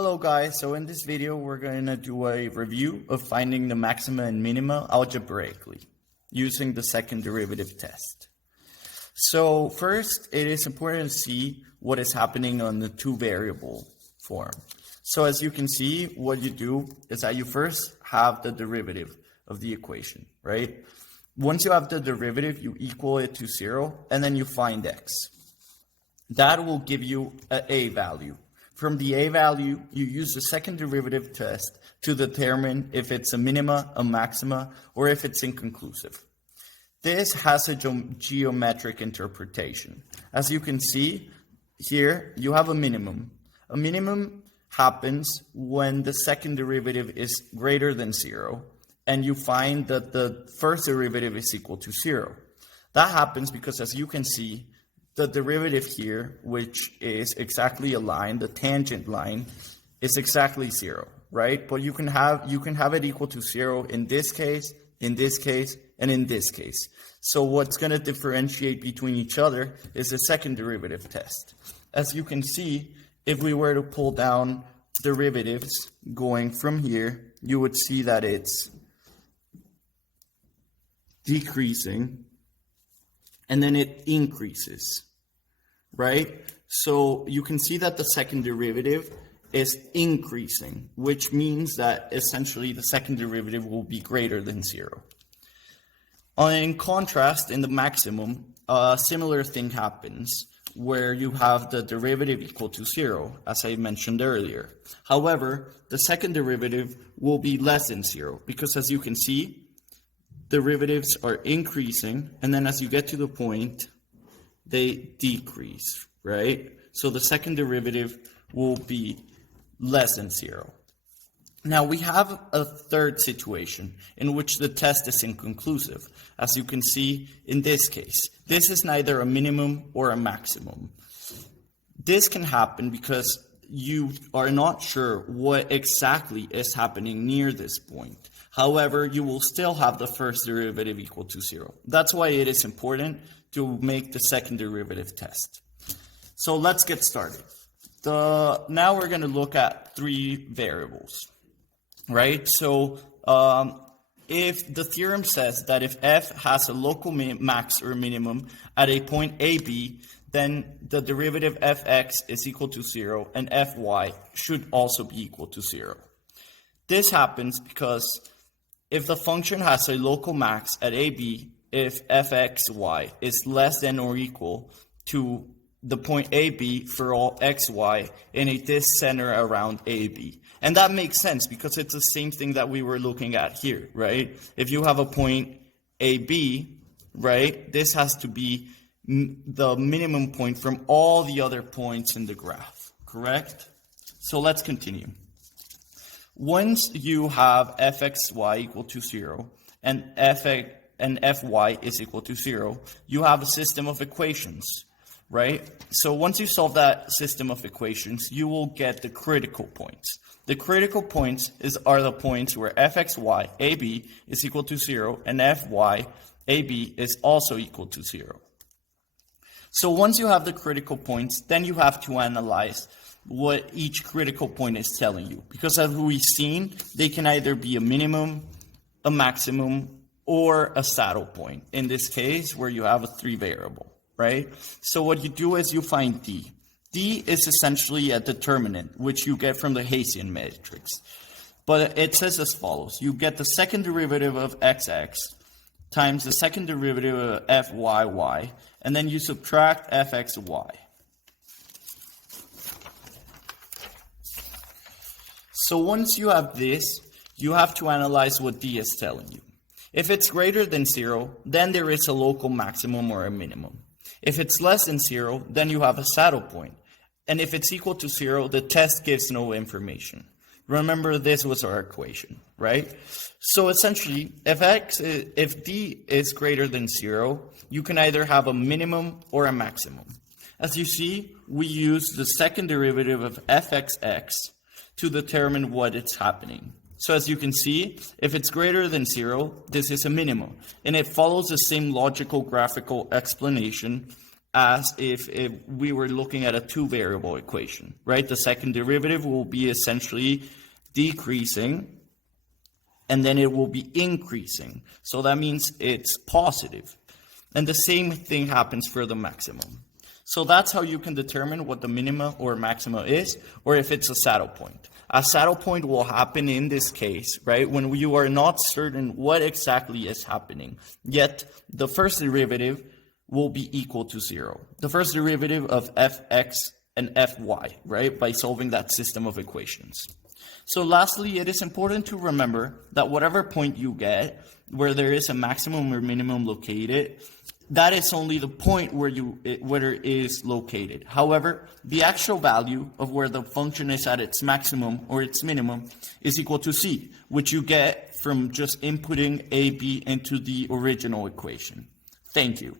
Hello guys, so in this video we're going to do a review of finding the maxima and minima algebraically using the second derivative test. So first it is important to see what is happening on the two variable form. So as you can see, what you do is that you first have the derivative of the equation, right? Once you have the derivative, you equal it to 0 and then you find x. That will give you an a value. From the a value, you use the second derivative test to determine if it's a minima, a maxima, or if it's inconclusive. This has a geometric interpretation. As you can see here, you have a minimum. A minimum happens when the second derivative is greater than 0, and you find that the first derivative is equal to 0. That happens because, as you can see, the derivative here, which is exactly a line, the tangent line, is exactly 0, right? But you can have it equal to 0 in this case, and in this case. So what's going to differentiate between each other is the second derivative test. As you can see, if we were to pull down derivatives going from here, you would see that it's decreasing, and then it increases, right? So you can see that the second derivative is increasing, which means that essentially the second derivative will be greater than 0. In contrast, in the maximum, a similar thing happens where you have the derivative equal to 0, as I mentioned earlier. However, the second derivative will be less than 0 because, as you can see, derivatives are increasing, and then as you get to the point, they decrease, right? So the second derivative will be less than 0. Now we have a third situation in which the test is inconclusive. As you can see in this case, this is neither a minimum or a maximum. This can happen because you are not sure what exactly is happening near this point. However, you will still have the first derivative equal to 0. That's why it is important to make the second derivative test. So let's get started. Now we're going to look at three variables, right? So if the theorem says that if f has a local max or minimum at a point AB, then the derivative fx is equal to 0 and fy should also be equal to 0. This happens because if the function has a local max at AB, if fxy is less than or equal to the point AB for all xy in a disk center around AB. And that makes sense because it's the same thing that we were looking at here, right? If you have a point AB, right, this has to be the minimum point from all the other points in the graph, correct? So let's continue. Once you have fxy equal to 0 and fy is equal to 0, you have a system of equations, right? So once you solve that system of equations, you will get the critical points. The critical points are the points where fxy AB is equal to 0 and fy AB is also equal to 0. So once you have the critical points, then you have to analyze what each critical point is telling you. Because as we've seen, they can either be a minimum, a maximum, or a saddle point. In this case, where you have a 3 variable, right? So what you do is you find D. D is essentially a determinant, which you get from the Hessian matrix. But it says as follows. You get the second derivative of xx times the second derivative of fyy, and then you subtract fxy. So once you have this, you have to analyze what D is telling you. If it's greater than 0, then there is a local maximum or a minimum. If it's less than 0, then you have a saddle point. And if it's equal to 0, the test gives no information. Remember, this was our equation, right? So essentially, if D is greater than 0, you can either have a minimum or a maximum. As you see, we use the second derivative of fxx to determine what is happening. So as you can see, if it's greater than 0, this is a minimum. And it follows the same logical graphical explanation as if we were looking at a two-variable equation, right? The second derivative will be essentially decreasing, and then it will be increasing. So that means it's positive. And the same thing happens for the maximum. So that's how you can determine what the minima or maxima is, or if it's a saddle point. A saddle point will happen in this case, right, when you are not certain what exactly is happening, yet the first derivative will be equal to 0. The first derivative of fx and fy, right, by solving that system of equations. So lastly, it is important to remember that whatever point you get where there is a maximum or minimum located, that is only the point where it is located. However, the actual value of where the function is at its maximum or its minimum is equal to c, which you get from just inputting a, b into the original equation. Thank you.